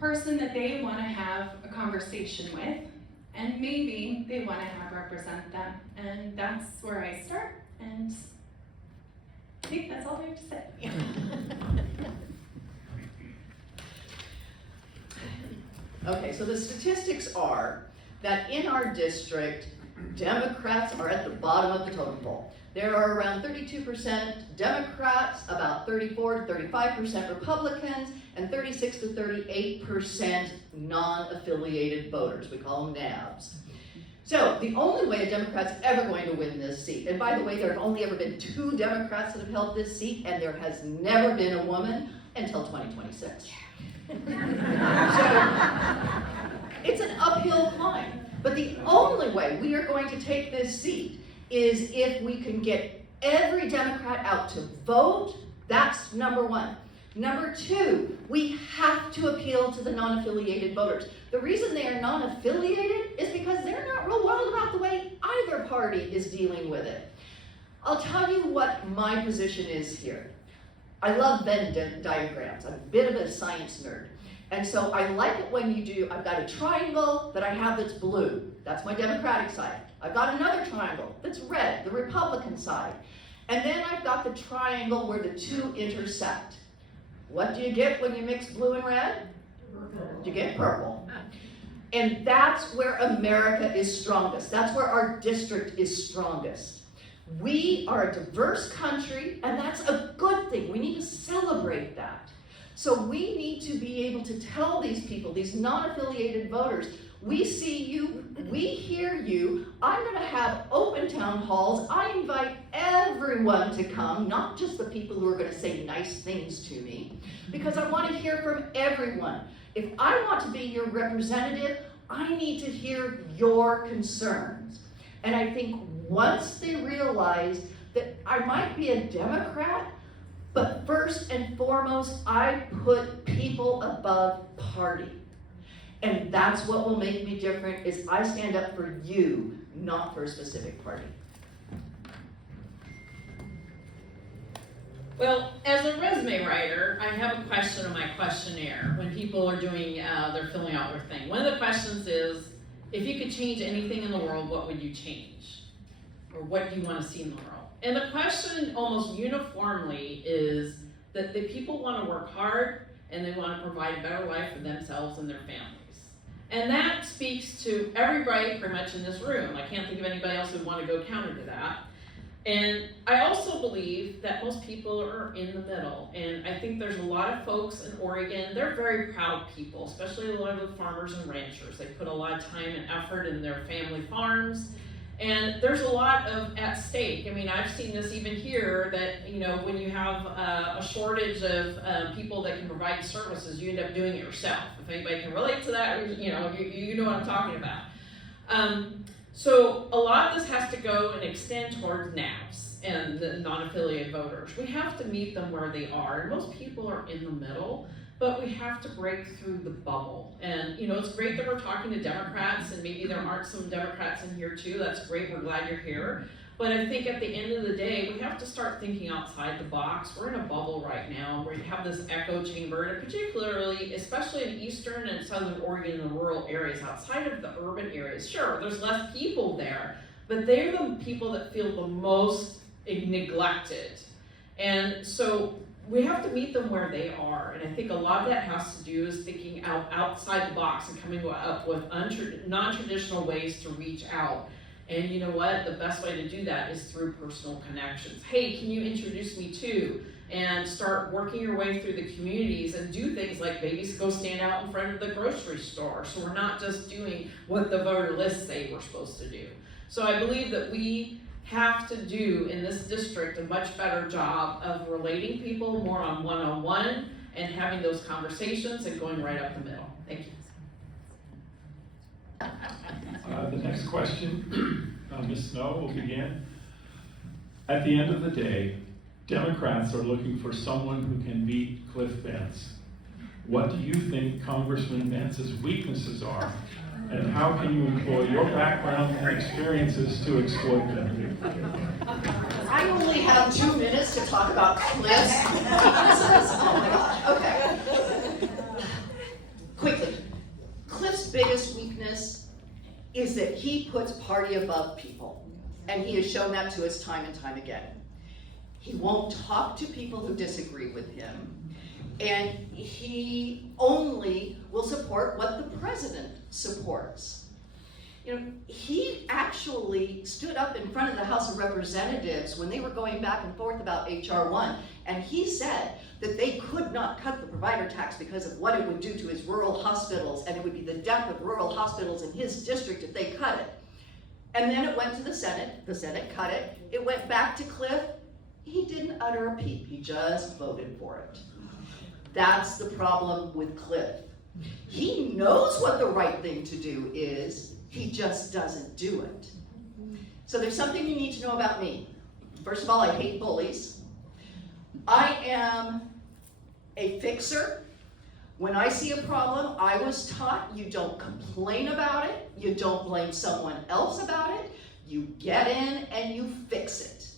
person that they want to have a conversation with, and maybe they want to have represent them. And that's where I start, and I think that's all I have to say. Okay, so the statistics are that in our district, Democrats are at the bottom of the totem pole. There are around 32% Democrats, about 34 to 35% Republicans, and 36 to 38% non-affiliated voters. We call them NABs. So the only way a Democrat's ever going to win this seat, and by the way, there have only ever been 2 Democrats that have held this seat, and there has never been a woman until 2026. So it's an uphill climb. But the only way we are going to take this seat is if we can get every Democrat out to vote. That's number one. Number two, we have to appeal to the non-affiliated voters. The reason they are non-affiliated is because they're not real wild about the way either party is dealing with it. I'll tell you what my position is here. I love Venn diagrams. I'm a bit of a science nerd. And so I like it when you do, I've got a triangle that I have that's blue. That's my Democratic side. I've got another triangle that's red, the Republican side. And then I've got the triangle where the 2 intersect. What do you get when you mix blue and red? You get purple. And that's where America is strongest. That's where our district is strongest. We are a diverse country, and that's a good thing. We need to celebrate that. So we need to be able to tell these people, these non-affiliated voters, we see you, we hear you, I'm going to have open town halls. I invite everyone to come, not just the people who are going to say nice things to me, because I want to hear from everyone. If I want to be your representative, I need to hear your concerns. And I think once they realize that I might be a Democrat, but first and foremost, I put people above party. And that's what will make me different, is I stand up for you, not for a specific party. Well, as a resume writer, I have a question on my questionnaire when people are doing, they're filling out their thing. One of the questions is, if you could change anything in the world, what would you change? Or what do you want to see in the world? And the question almost uniformly is that the people want to work hard and they want to provide a better life for themselves and their families. And that speaks to everybody pretty much in this room. I can't think of anybody else who would want to go counter to that. And I also believe that most people are in the middle. And I think there's a lot of folks in Oregon, they're very proud people, especially a lot of the farmers and ranchers. They put a lot of time and effort in their family farms. And there's a lot at stake. I mean, I've seen this even here that, you know, when you have a shortage of people that can provide services, you end up doing it yourself. If anybody can relate to that, you know what I'm talking about. So a lot of this has to go and extend towards NABs and the non-affiliated voters. We have to meet them where they are. And most people are in the middle. But we have to break through the bubble. And, you know, it's great that we're talking to Democrats, and maybe there aren't some Democrats in here too. That's great, we're glad you're here. But I think at the end of the day, we have to start thinking outside the box. We're in a bubble right now. We have this echo chamber, and particularly, especially in eastern and southern Oregon, in the rural areas, outside of the urban areas. Sure, there's less people there, but they're the people that feel the most neglected. And so we have to meet them where they are, and I think a lot of that has to do is thinking outside the box and coming up with non-traditional ways to reach out. And you know what? The best way to do that is through personal connections. Hey, can you introduce me to? and start working your way through the communities and do things like maybe go stand out in front of the grocery store. So we're not just doing what the voter lists say we're supposed to do. So I believe that we have to do in this district a much better job of relating people more on one-on-one and having those conversations and going right up the middle. Thank you. The next question, Ms. Snow will begin. At the end of the day, Democrats are looking for someone who can beat Cliff Bentz. What do you think Congressman Bentz's weaknesses are, and how can you employ your background and experiences to exploit them? I only have 2 minutes to talk about Cliff's weaknesses. Oh my God, okay. Quickly, Cliff's biggest weakness is that he puts party above people, and he has shown that to us time and time again. He won't talk to people who disagree with him, and he only will support what the president supports. You know, he actually stood up in front of the House of Representatives when they were going back and forth about H.R. 1, and he said that they could not cut the provider tax because of what it would do to his rural hospitals, and it would be the death of rural hospitals in his district if they cut it. And then it went to the Senate cut it, it went back to Cliff. He didn't utter a peep, he just voted for it. That's the problem with Cliff. He knows what the right thing to do is, he just doesn't do it. So there's something you need to know about me. First of all, I hate bullies. I am a fixer. When I see a problem, I was taught you don't complain about it, you don't blame someone else about it, you get in and you fix it.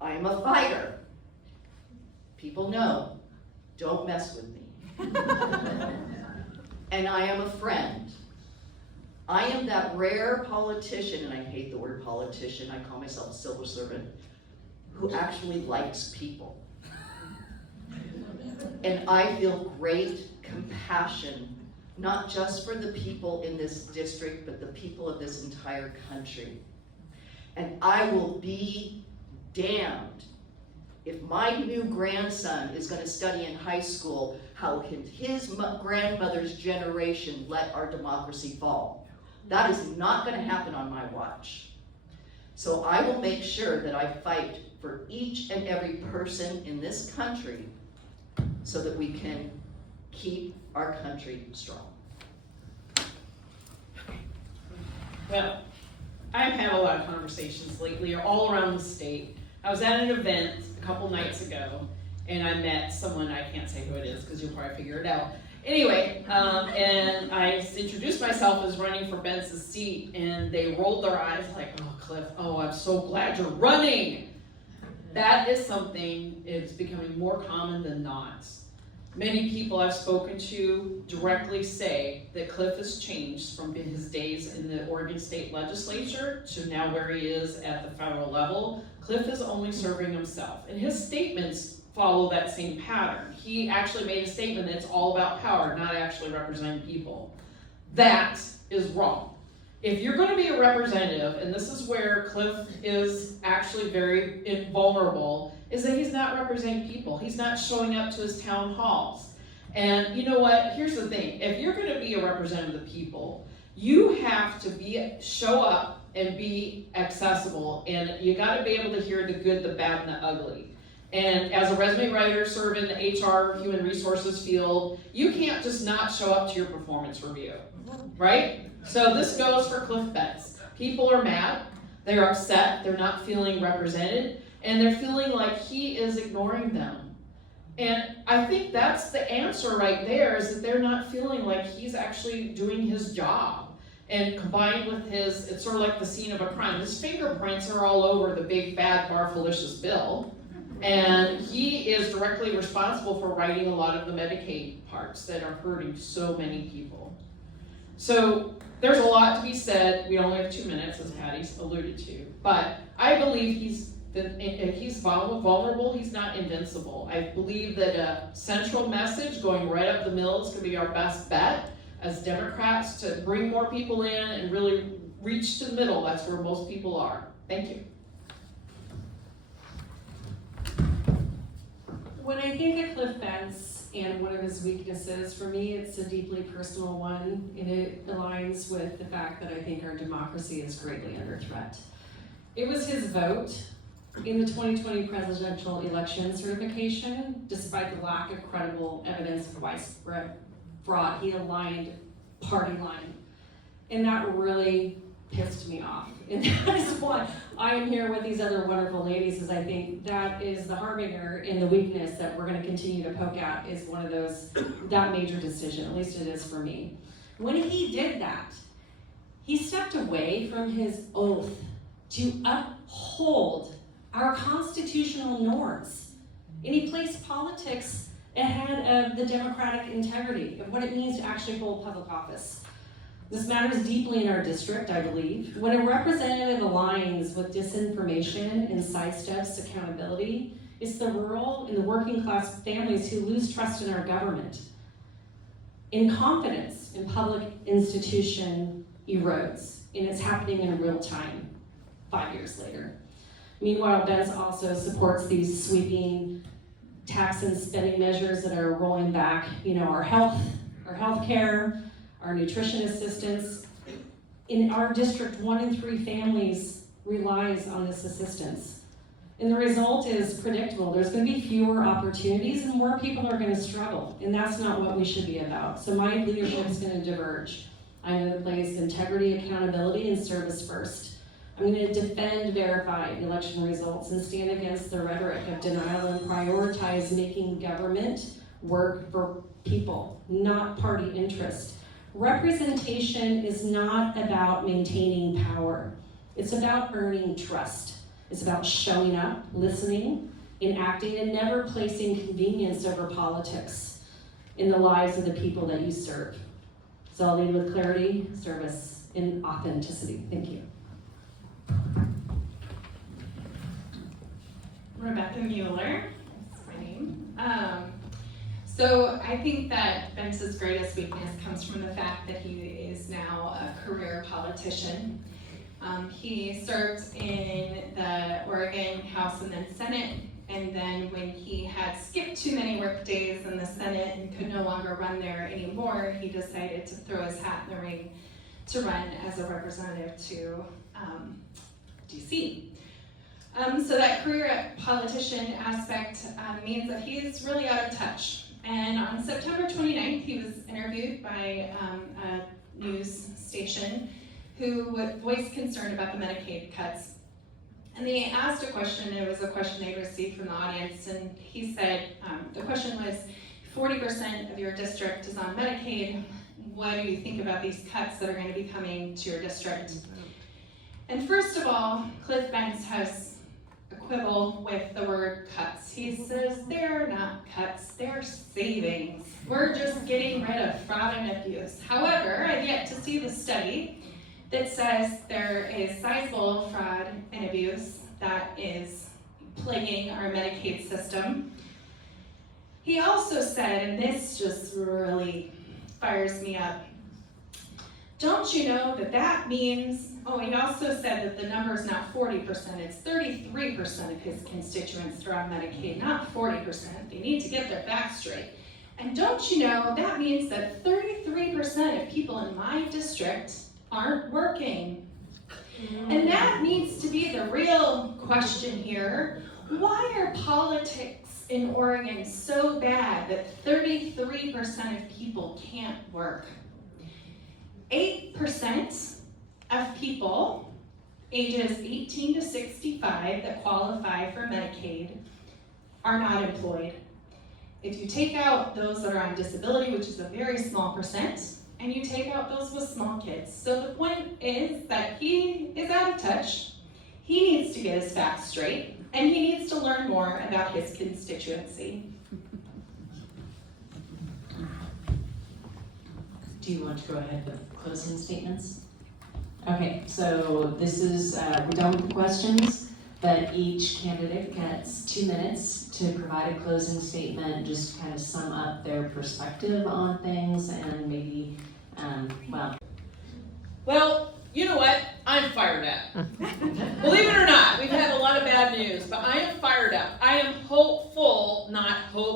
I am a fighter. People know, don't mess with me. And I am a friend. I am that rare politician, and I hate the word politician, I call myself a civil servant, who actually likes people. And I feel great compassion, not just for the people in this district, but the people of this entire country. And I will be damned if my new grandson is going to study in high school, how can his grandmother's generation let our democracy fall? That is not going to happen on my watch. So I will make sure that I fight for each and every person in this country so that we can keep our country strong. Well, I've had a lot of conversations lately all around the state. I was at an event a couple nights ago, and I met someone, I can't say who it is because you'll probably figure it out. Anyway, and I introduced myself as running for Bentz's seat, and they rolled their eyes like, oh, Cliff, oh, I'm so glad you're running. That is something, it's becoming more common than not. Many people I've spoken to directly say that Cliff has changed from his days in the Oregon State Legislature to now where he is at the federal level. Cliff is only serving himself, and his statements follow that same pattern. He actually made a statement that it's all about power, not actually representing people. That is wrong. If you're going to be a representative, and this is where Cliff is actually very vulnerable, is that he's not representing people. He's not showing up to his town halls. And you know what? Here's the thing. If you're going to be a representative of the people, you have to show up and be accessible, and you got to be able to hear the good, the bad, and the ugly. And as a resume writer, serve in the HR, human resources field, you can't just not show up to your performance review, right? So this goes for Cliff Bentz. People are mad, they're upset, they're not feeling represented, and they're feeling like he is ignoring them. And I think that's the answer right there, is that they're not feeling like he's actually doing his job. And combined with it's sort of like the scene of a crime. His fingerprints are all over the big, bad, Barfalicious bill. And he is directly responsible for writing a lot of the Medicaid parts that are hurting so many people. So there's a lot to be said. We only have 2 minutes, as Patty's alluded to. But I believe he's vulnerable, he's not invincible. I believe that a central message going right up the middle is going to be our best bet as Democrats to bring more people in and really reach to the middle. That's where most people are. Thank you. When I think of Cliff Bentz and one of his weaknesses, for me it's a deeply personal one, and it aligns with the fact that I think our democracy is greatly under threat. It was his vote in the 2020 presidential election certification. Despite the lack of credible evidence of widespread fraud, he aligned party line, and that really pissed me off. And that is why I am here with these other wonderful ladies, is I think that is the harbinger in the weakness that we're gonna continue to poke at, is one of those, that major decision, at least it is for me. When he did that, he stepped away from his oath to uphold our constitutional norms. And he placed politics ahead of the democratic integrity of what it means to actually hold public office. This matters deeply in our district, I believe. When a representative aligns with disinformation and sidesteps accountability, it's the rural and the working class families who lose trust in our government. And confidence in public institution erodes, and it's happening in real time, 5 years later. Meanwhile, Bentz also supports these sweeping tax and spending measures that are rolling back, our health care, our nutrition assistance. In our district, 1 in 3 families relies on this assistance. And the result is predictable. There's going to be fewer opportunities and more people are going to struggle. And that's not what we should be about. So my leadership is going to diverge. I'm going to place integrity, accountability, and service first. I'm going to defend verified election results and stand against the rhetoric of denial and prioritize making government work for people, not party interest. Representation is not about maintaining power. It's about earning trust. It's about showing up, listening, and acting, and never placing convenience over politics in the lives of the people that you serve. So I'll lead with clarity, service, and authenticity. Thank you. Rebecca Mueller, that's my name. So I think that Bentz's greatest weakness comes from the fact that he is now a career politician. He served in the Oregon House and then Senate, and then when he had skipped too many work days in the Senate and could no longer run there anymore, he decided to throw his hat in the ring to run as a representative to DC. So that career politician aspect means that he is really out of touch. And on September 29th, he was interviewed by a news station who voiced concern about the Medicaid cuts. And they asked a question, it was a question they received from the audience, and he said, the question was, 40% of your district is on Medicaid. What do you think about these cuts that are going to be coming to your district? And first of all, Cliff Bentz has a quibble with the word cuts. He says, they're not cuts, they're savings. We're just getting rid of fraud and abuse. However, I've yet to see the study that says there is sizable fraud and abuse that is plaguing our Medicaid system. He also said, and this just really fires me up, don't you know that that means, he also said that the number is not 40%, it's 33% of his constituents are on Medicaid, not 40%. They need to get their facts straight. And don't you know that means that 33% of people in my district aren't working. And that needs to be the real question here. Why are politics in Oregon so bad that 33% of people can't work? 8% of people ages 18 to 65 that qualify for Medicaid are not employed. If you take out those that are on disability, which is a very small percent, and you take out those with small kids. So the point is that he is out of touch. He needs to get his facts straight, and he needs to learn more about his constituency. Do you want to go ahead with closing statements? Okay, so this is, we're done with the questions, but each candidate gets 2 minutes to provide a closing statement, just kind of sum up their perspective on things and maybe, Well, you know what? I'm fired up. Believe it or not, we've had a lot of bad news, but I am fired up. I am hopeful, not hopeless.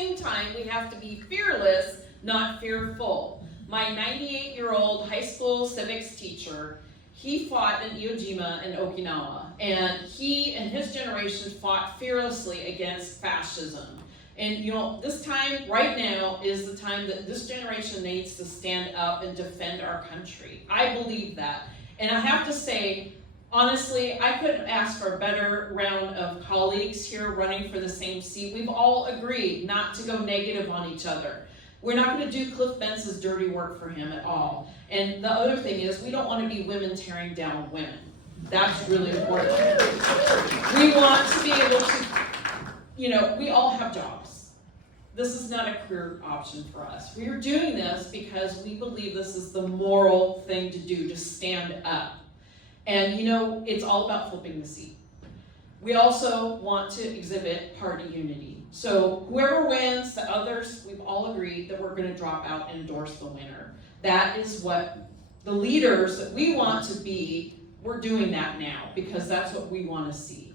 same time, we have to be fearless, not fearful. My 98-year-old high school civics teacher, he fought in Iwo Jima in Okinawa, and he and his generation fought fearlessly against fascism. And you know, this time, right now, is the time that this generation needs to stand up and defend our country. I believe that. And I have to say, honestly, I couldn't ask for a better round of colleagues here running for the same seat. We've all agreed not to go negative on each other. We're not going to do Cliff Bentz's dirty work for him at all. And the other thing is, we don't want to be women tearing down women. That's really important. We want to be able to, you know, we all have jobs. This is not a career option for us. We are doing this because we believe this is the moral thing to do, to stand up. And you know, it's all about flipping the seat. We also want to exhibit party unity. So whoever wins, the others, we've all agreed that we're going to drop out and endorse the winner. That is what the leaders that we want to be, we're doing that now because that's what we want to see.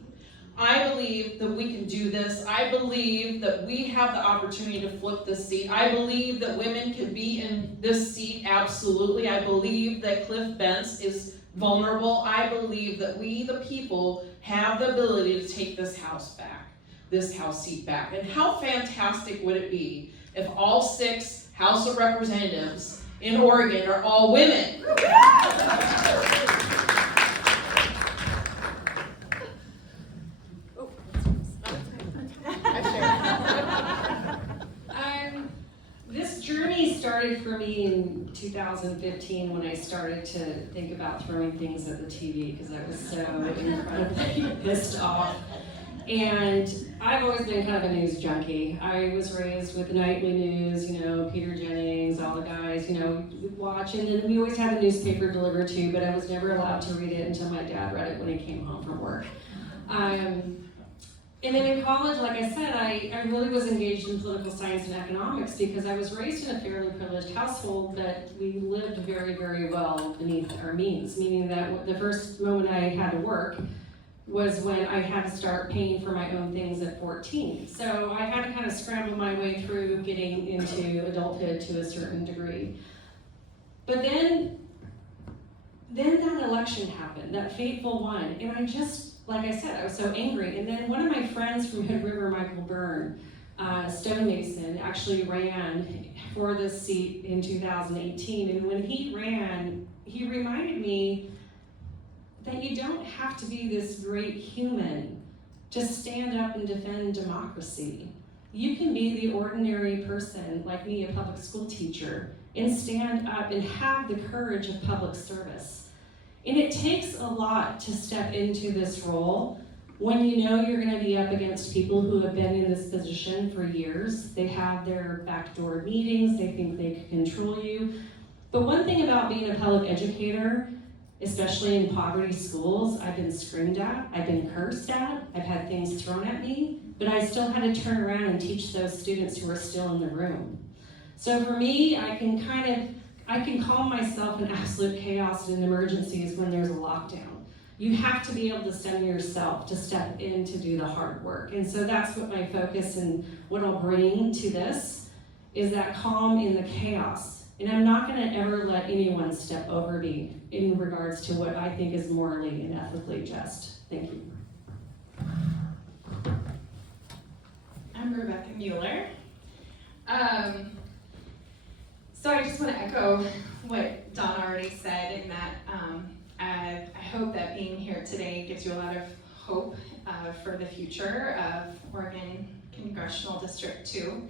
I believe that we can do this. I believe that we have the opportunity to flip this seat. I believe that women can be in this seat, absolutely. I believe that Cliff Bentz is vulnerable. I believe that we, the people, have the ability to take this house back, this House seat back. And how fantastic would it be if all 6 House of Representatives in Oregon are all women? This journey started for me in 2015 when I started to think about throwing things at the TV because I was so incredibly pissed off. And I've always been kind of a news junkie. I was raised with the nightly news, you know, Peter Jennings, all the guys, you know, we'd watch, and then we always had a newspaper delivered to, but I was never allowed to read it until my dad read it when he came home from work. And then in college, like I said, I really was engaged in political science and economics because I was raised in a fairly privileged household, but we lived very, very well beneath our means, meaning that the first moment I had to work was when I had to start paying for my own things at 14. So I had to kind of scramble my way through getting into adulthood to a certain degree. But then that election happened, that fateful one, and I just, like I said, I was so angry. And then one of my friends from Hood River, Michael Byrne, stonemason, actually ran for this seat in 2018. And when he ran, he reminded me that you don't have to be this great human to stand up and defend democracy. You can be the ordinary person, like me, a public school teacher, and stand up and have the courage of public service. And it takes a lot to step into this role when you know you're going to be up against people who have been in this position for years. They have their backdoor meetings, they think they can control you. But one thing about being a public educator, especially in poverty schools, I've been screamed at, I've been cursed at, I've had things thrown at me, but I still had to turn around and teach those students who are still in the room. So for me, I can calm myself in absolute chaos and in emergencies when there's a lockdown. You have to be able to center yourself to step in to do the hard work. And so that's what my focus and what I'll bring to this is that calm in the chaos. And I'm not going to ever let anyone step over me in regards to what I think is morally and ethically just. Thank you. I'm Rebecca Mueller. So I just want to echo what Don already said in that I hope that being here today gives you a lot of hope for the future of Oregon Congressional District 2.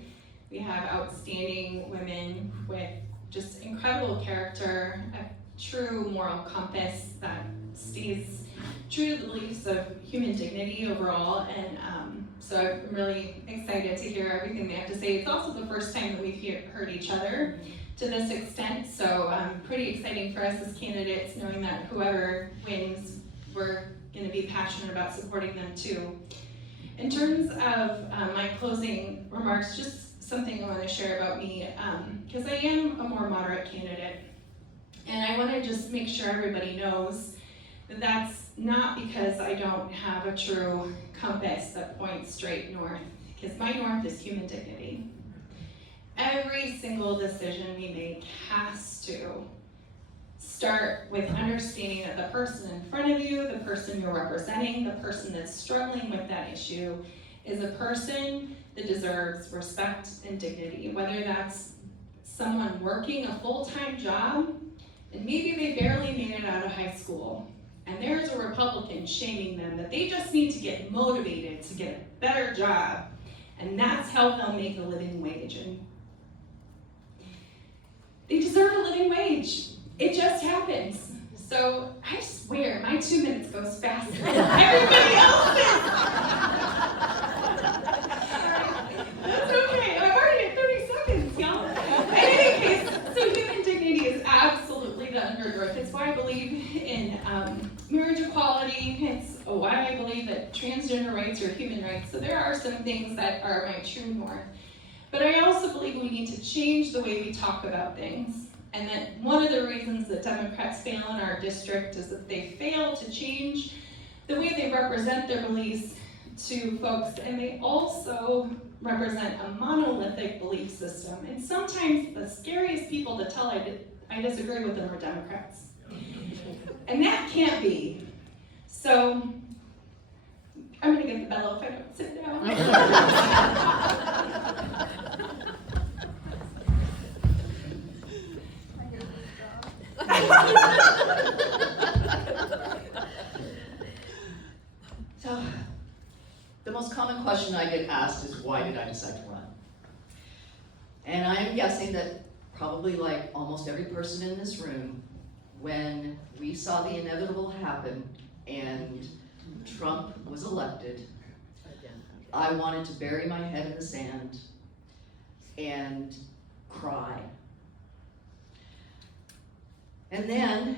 We have outstanding women with just incredible character, a true moral compass that stays true to the beliefs of human dignity overall, and so I'm really excited to hear everything they have to say. It's also the first time that we've heard each other to this extent, so pretty exciting for us as candidates, knowing that whoever wins, we're going to be passionate about supporting them too. In terms of my closing remarks, just something I want to share about me, because I am a more moderate candidate, and I want to just make sure everybody knows that that's not because I don't have a true compass that points straight north, because my north is human dignity. every single decision we make has to start with understanding that the person in front of you, the person you're representing, the person that's struggling with that issue is a person that deserves respect and dignity, whether that's someone working a full-time job and maybe they barely made it out of high school, and there's a Republican shaming them that they just need to get motivated to get a better job, and that's how they'll make a living wage. And they deserve a living wage. It just happens. So I swear my 2 minutes goes faster than everybody else's. That's okay. I'm already at 30 seconds, y'all. In any case, so human dignity is absolutely the undergirth. It's why I believe in marriage equality. It's why I believe that transgender rights are human rights. So there are some things that are my true north. But I also believe we need to change the way we talk about things. And that one of the reasons that Democrats fail in our district is that they fail to change the way they represent their beliefs to folks, and they also represent a monolithic belief system. And sometimes the scariest people to tell I disagree with them are Democrats. And that can't be. So I'm gonna get the bellow if I don't sit down. So, the most common question I get asked is, why did I decide to run? And I'm guessing that probably like almost every person in this room, when we saw the inevitable happen and Trump was elected, I wanted to bury my head in the sand and cry. And then,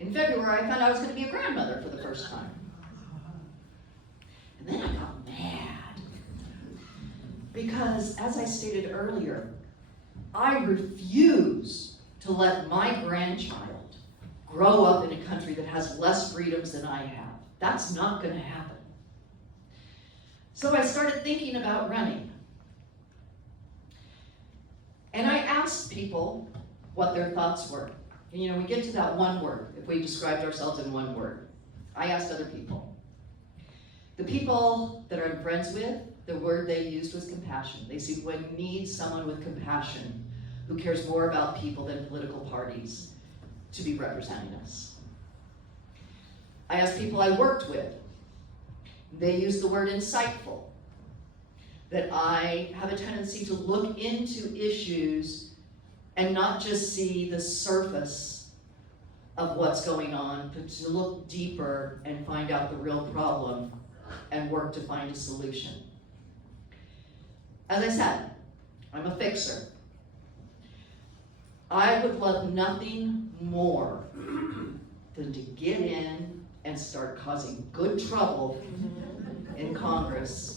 in February, I found out I was going to be a grandmother for the first time. And then I got mad. Because, as I stated earlier, I refuse to let my grandchild grow up in a country that has less freedoms than I have. That's not going to happen. So I started thinking about running. And I asked people what their thoughts were. And, you know, we get to that one word, if we described ourselves in one word. I asked other people. The people that I'm friends with, the word they used was compassion. They said, we need someone with compassion who cares more about people than political parties to be representing us. I asked people I worked with. They used the word insightful. That I have a tendency to look into issues and not just see the surface of what's going on, but to look deeper and find out the real problem and work to find a solution. As I said, I'm a fixer. I would love nothing more than to get in and start causing good trouble in Congress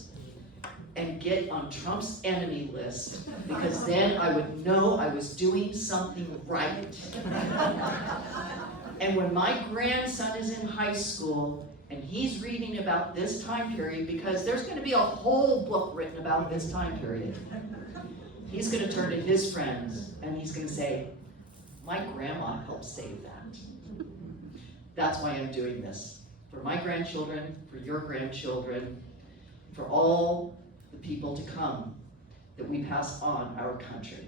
and get on Trump's enemy list, because then I would know I was doing something right. And when my grandson is in high school and he's reading about this time period, because there's going to be a whole book written about this time period, he's going to turn to his friends and he's going to say, my grandma helped save that. That's why I'm doing this. For my grandchildren, for your grandchildren, for all the people to come, that we pass on our country.